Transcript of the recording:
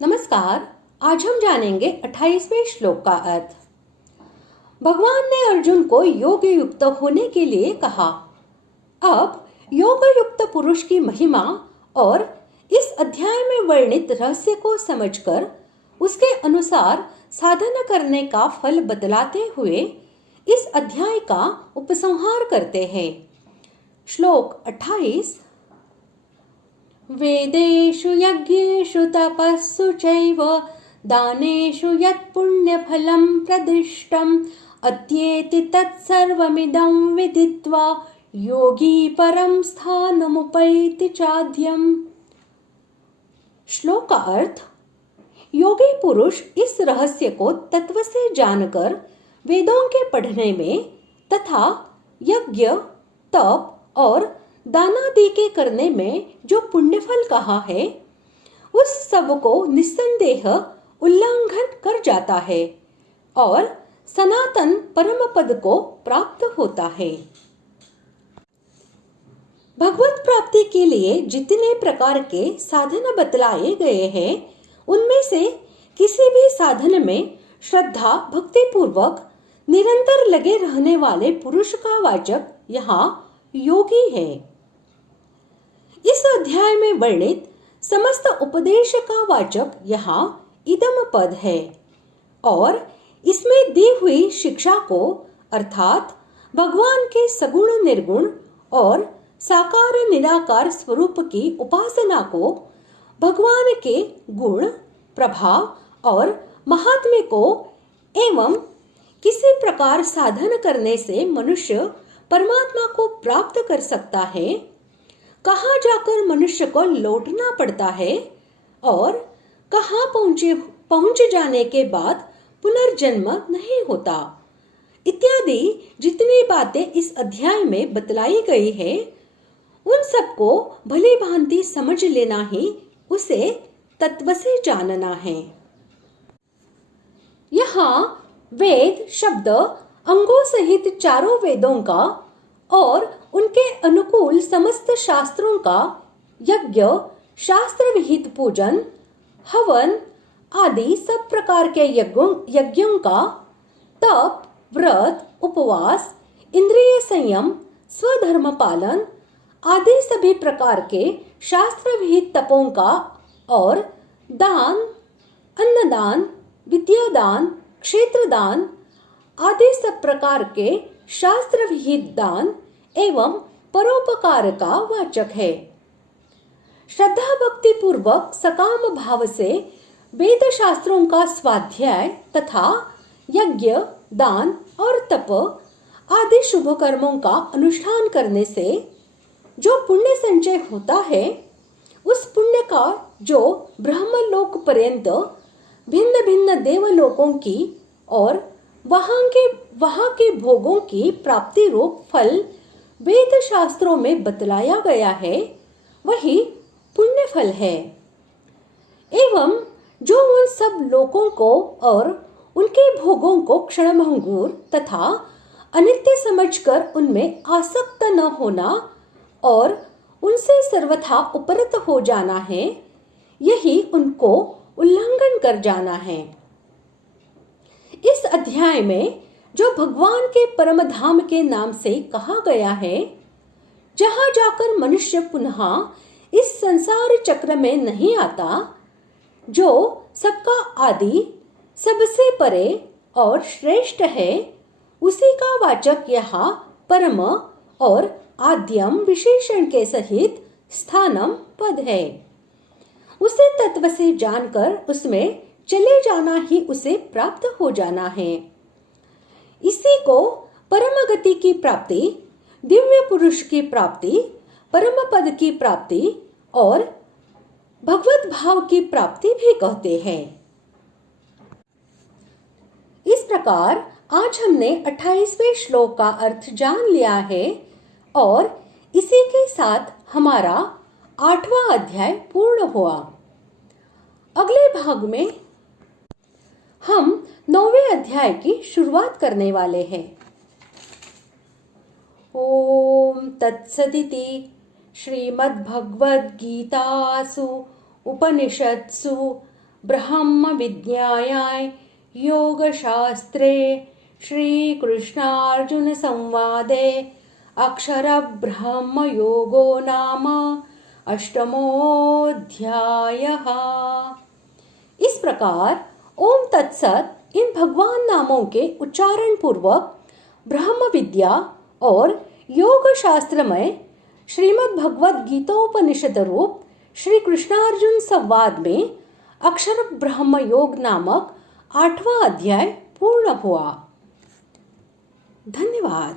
नमस्कार। आज हम जानेंगे 28वें श्लोक का अर्थ। भगवान ने अर्जुन को योग युक्त होने के लिए कहा। अब योग युक्त पुरुष की महिमा और इस अध्याय में वर्णित रहस्य को समझकर उसके अनुसार साधना करने का फल बतलाते हुए इस अध्याय का उपसंहार करते हैं। श्लोक 28। वेदेषु यज्ञेषु तपस्सु चैव दानेषु यत् पुण्यफलं प्रदिष्टम् अत्येति तत्सर्वमिदं विदित्वा योगी परम स्थानमुपैति चाद्यम्। श्लोक का अर्थ। योगी पुरुष इस रहस्य को तत्व से जानकर वेदों के पढ़ने में तथा यज्ञ, तप और दानादि के करने में जो पुण्यफल कहा है, उस सब को निस्संदेह उल्लंघन कर जाता है और सनातन परम पद को प्राप्त होता है। भगवत प्राप्ति के लिए जितने प्रकार के साधन बतलाए गए हैं, उनमें से किसी भी साधन में श्रद्धा भक्ति पूर्वक निरंतर लगे रहने वाले पुरुष का वाचक यहाँ योगी है। इस अध्याय में वर्णित समस्त उपदेश का वाचक यहाँ इदम पद है और इसमें दी हुई शिक्षा को अर्थात भगवान के सगुण निर्गुण और साकार निराकार स्वरूप की उपासना को, भगवान के गुण प्रभाव और महात्म्य को एवं किसी प्रकार साधन करने से मनुष्य परमात्मा को प्राप्त कर सकता है, कहाँ जाकर मनुष्य को लौटना पड़ता है और कहाँ पहुंच जाने के बाद पुनर्जन्म नहीं होता, इत्यादि जितनी बातें इस अध्याय में बतलाई गई है, उन सबको भली भांति समझ लेना ही उसे तत्व से जानना है। यहाँ वेद शब्द अंगों सहित चारों वेदों का और उनके अनुकूल समस्त शास्त्रों का यज्ञ, शास्त्र विहित पूजन, हवन आदि सब प्रकार के यज्ञों का, तप, व्रत, उपवास, इंद्रिय संयम, स्वधर्म पालन आदि सभी प्रकार के शास्त्र विहित तपों का और दान, अन्नदान, विद्यादान, क्षेत्रदान आदि सब प्रकार के शास्त्र विहित दान एवं परोपकार का वाचक है। श्रद्धा भक्ति पूर्वक सकाम भाव से वेद शास्त्रों का स्वाध्याय तथा यज्ञ, दान और तप आदि शुभ कर्मों का अनुष्ठान करने से जो पुण्य संचय होता है, उस पुण्य का जो ब्रह्मलोक पर्यंत भिन्न भिन्न देवलोकों की और वहां के भोगों की प्राप्ति रूप फल वेद शास्त्रों में बतलाया गया है, वही पुण्य फल है। एवं जो उन सब लोकों को और उनके भोगों को क्षणभंगुर तथा अनित्य समझकर उनमें आसक्त न होना और उनसे सर्वथा उपरत हो जाना है, यही उनको उल्लंघन कर जाना है। इस अध्याय में जो भगवान के परम धाम के नाम से कहा गया है, जहां जाकर मनुष्य पुनः इस संसार चक्र में नहीं आता, जो सबका आदि, सबसे परे और श्रेष्ठ है, उसी का वाचक यहाँ परम और आद्यम विशेषण के सहित स्थानम पद है। उसे तत्व से जानकर उसमें चले जाना ही उसे प्राप्त हो जाना है। इसी को परम गति की प्राप्ति, दिव्य पुरुष की प्राप्ति, परम पद की प्राप्ति और भगवत भाव की प्राप्ति भी कहते हैं। इस प्रकार आज हमने 28वें श्लोक का अर्थ जान लिया है और इसी के साथ हमारा 8वां अध्याय पूर्ण हुआ। अगले भाग में हम 9वें अध्याय की शुरुआत करने वाले हैं। ओम तत्सदिति श्रीमद्भगवद्गीतासु उपनिषत्सु ब्रह्म विद्यायां योगशास्त्रे श्रीकृष्णार्जुन संवादे अक्षर ब्रह्म योगो नाम अष्टमोऽध्यायः। इस प्रकार ओम तत्सत इन भगवान नामों के उच्चारण पूर्वक ब्रह्म विद्या और योग शास्त्र में श्रीमद् भगवद गीतोपनिषद रूप श्री कृष्णार्जुन संवाद में अक्षर ब्रह्म योग नामक 8वां अध्याय पूर्ण हुआ। धन्यवाद।